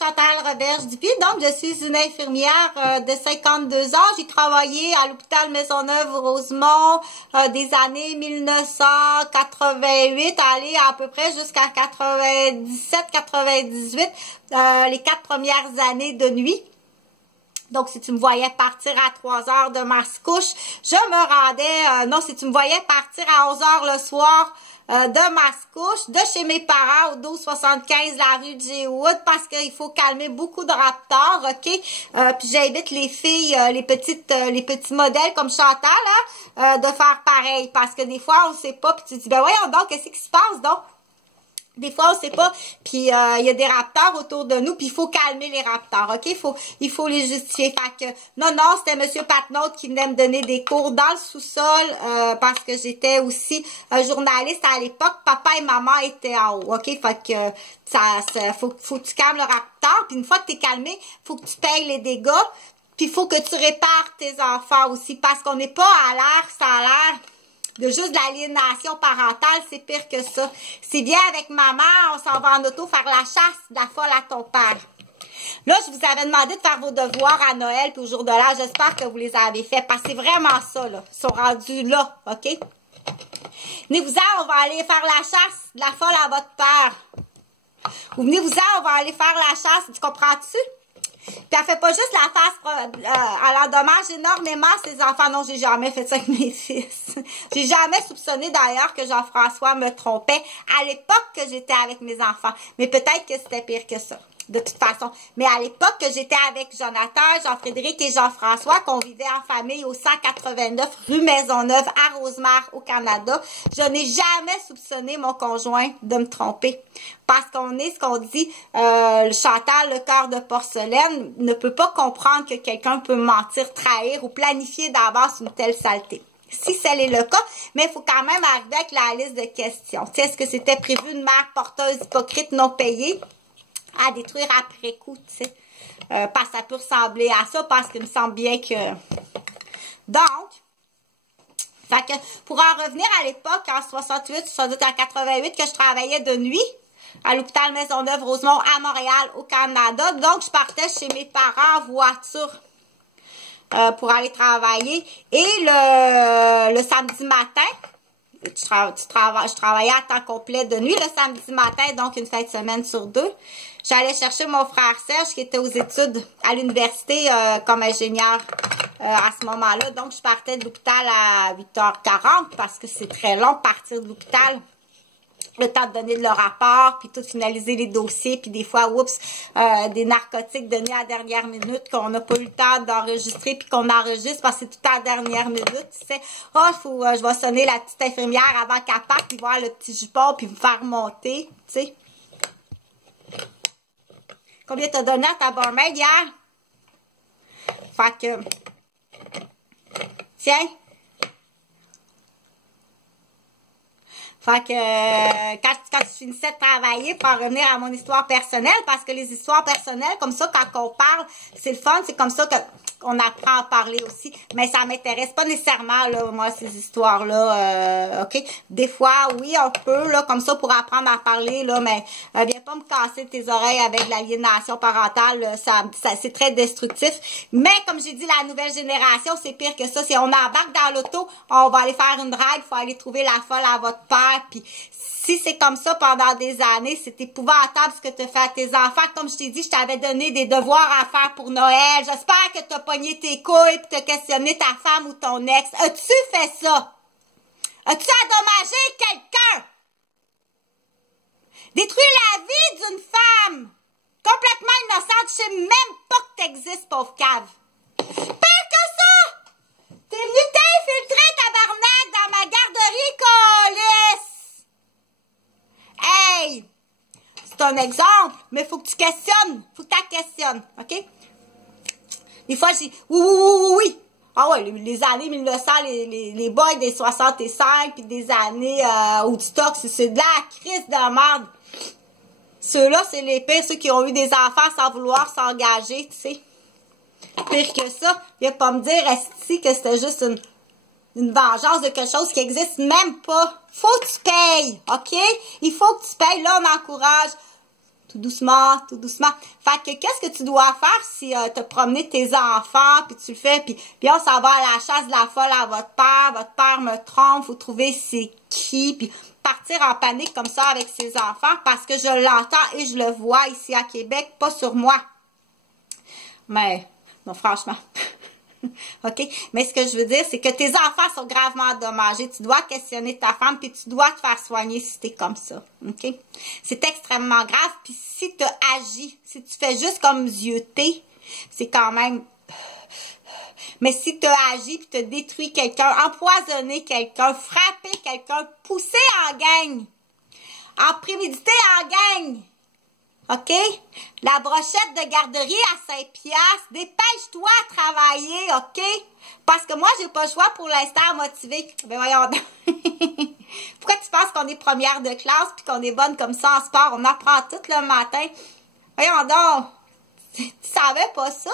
Chantal Roberge-Dupuis. Donc, je suis une infirmière de 52 ans. J'ai travaillé à l'hôpital Maisonneuve-Rosemont des années 1988, allé à peu près jusqu'à 97-98, les 4 premières années de nuit. Donc, si tu me voyais partir à 3 heures de ma couche, je me rendais, non, si tu me voyais partir à 11 heures le soir de ma couche, de chez mes parents au 1275 la rue de J-Wood, parce qu'il faut calmer beaucoup de raptors, ok? Puis j'invite les filles, les petits modèles comme Chantal, hein, de faire pareil, parce que des fois, on ne sait pas, puis tu dis, ben voyons donc, qu'est-ce qui se passe donc? Des fois, on sait pas, puis il y a des raptors autour de nous, puis il faut calmer les raptors, ok? Il faut les justifier. Fait que, non, c'était Monsieur Patnaud qui venait me donner des cours dans le sous-sol, parce que j'étais aussi journaliste à l'époque. Papa et maman étaient en haut, ok? Fait que, faut que tu calmes le raptor, puis une fois que t'es calmé, faut que tu payes les dégâts, puis il faut que tu répares tes enfants aussi, parce qu'on n'est pas à l'air, ça a l'air de juste de l'aliénation parentale, c'est pire que ça. C'est bien avec maman, on s'en va en auto faire la chasse de la folle à ton père. Là, je vous avais demandé de faire vos devoirs à Noël puis au jour de l'an. J'espère que vous les avez fait parce que c'est vraiment ça, là. Ils sont rendus là, OK? Venez-vous-en, on va aller faire la chasse de la folle à votre père. Ou venez-vous-en, on va aller faire la chasse, tu comprends-tu? Puis elle fait pas juste la face, elle endommage énormément ses enfants. Non, j'ai jamais fait ça avec mes fils. J'ai jamais soupçonné d'ailleurs que Jean-François me trompait à l'époque que j'étais avec mes enfants. Mais peut-être que c'était pire que ça, de toute façon. Mais à l'époque que j'étais avec Jonathan, Jean-Frédéric et Jean-François, qu'on vivait en famille au 189 rue Maisonneuve à Rosemère au Canada, je n'ai jamais soupçonné mon conjoint de me tromper. Parce qu'on est ce qu'on dit, Chantal, le cœur de porcelaine, ne peut pas comprendre que quelqu'un peut mentir, trahir ou planifier d'avance une telle saleté. Si tel est le cas, mais il faut quand même arriver avec la liste de questions. Tu sais, est-ce que c'était prévu une mère porteuse hypocrite non payée à détruire après coup, tu sais? Parce que ça peut ressembler à ça, parce qu'il me semble bien que... Donc... Fait que, pour en revenir à l'époque, en 68, sans doute en 88, que je travaillais de nuit, à l'hôpital Maisonneuve-Rosemont à Montréal, au Canada. Donc, je partais chez mes parents en voiture pour aller travailler. Et le samedi matin, je travaillais à temps complet de nuit le samedi matin, donc une fin de semaine sur 2. J'allais chercher mon frère Serge qui était aux études à l'université comme ingénieur à ce moment-là. Donc, je partais de l'hôpital à 8h40 parce que c'est très long de partir de l'hôpital. Le temps de donner le rapport, puis tout finaliser les dossiers, puis des fois, oups, des narcotiques donnés à la dernière minute qu'on n'a pas eu le temps d'enregistrer, puis qu'on enregistre parce que c'est tout à la dernière minute, tu sais. Oh, je vais sonner la petite infirmière avant qu'elle parte, puis voir le petit jupon, puis me faire monter, tu sais. Combien t'as donné à ta barmaid hier? Fait que, tiens. Fait que quand je finissais de travailler pour en revenir à mon histoire personnelle, parce que les histoires personnelles, comme ça, quand on parle, c'est le fun, c'est comme ça qu'on apprend à parler aussi. Mais ça m'intéresse pas nécessairement, là, moi, ces histoires-là, OK? Des fois, oui, on peut, là, comme ça, pour apprendre à parler, là, mais viens pas me casser tes oreilles avec l'aliénation parentale, ça c'est très destructif. Mais, comme j'ai dit, la nouvelle génération, c'est pire que ça. Si on embarque dans l'auto, on va aller faire une ride, il faut aller trouver la folle à votre père. Puis si c'est comme ça pendant des années, c'est épouvantable ce que tu fais à tes enfants. Comme je t'ai dit, je t'avais donné des devoirs à faire pour Noël. J'espère que tu as pogné tes couilles et tu as questionné ta femme ou ton ex. As-tu fait ça? As-tu endommagé quelqu'un? Détruire la vie d'une femme complètement innocente. Je sais même pas que t'existes, pauvre cave. Pire que ça! T'es venu t'infiltrer, tabarnak, dans ma garderie, câlisse! Hey! C'est un exemple, mais faut que tu questionnes. Faut que tu questionnes, OK? Des fois, je dis oui. Ah ouais, les années 1900, les boys des 65, puis des années Woodstock, c'est de la crise de merde. Ceux-là, c'est les pires, ceux qui ont eu des enfants sans vouloir s'engager, tu sais. Pire que ça, viens pas me dire, esti, que c'était juste une vengeance de quelque chose qui existe même pas. Faut que tu payes, OK? Il faut que tu payes. Là, on encourage tout doucement, tout doucement. Fait que qu'est-ce que tu dois faire si tu as promené tes enfants, puis tu le fais, puis on s'en va à la chasse de la folle à votre père me trompe, faut trouver c'est qui, puis partir en panique comme ça avec ses enfants, parce que je l'entends et je le vois ici à Québec, pas sur moi. Mais, non, franchement... OK? Mais ce que je veux dire, c'est que tes enfants sont gravement endommagés. Tu dois questionner ta femme, puis tu dois te faire soigner si t'es comme ça. OK? C'est extrêmement grave. Puis si tu agis, si tu fais juste comme zioter, c'est quand même... Mais si tu agis, puis tu détruis quelqu'un, empoisonner quelqu'un, frapper quelqu'un, pousser en gang, en prémédité en gang, OK? La brochette de garderie à 5 piastres. Dépêche-toi à travailler, OK? Parce que moi, j'ai pas le choix pour l'instant à motiver. Ben voyons donc. Pourquoi tu penses qu'on est première de classe puis qu'on est bonne comme ça en sport? On apprend tout le matin. Voyons donc. Tu savais pas ça?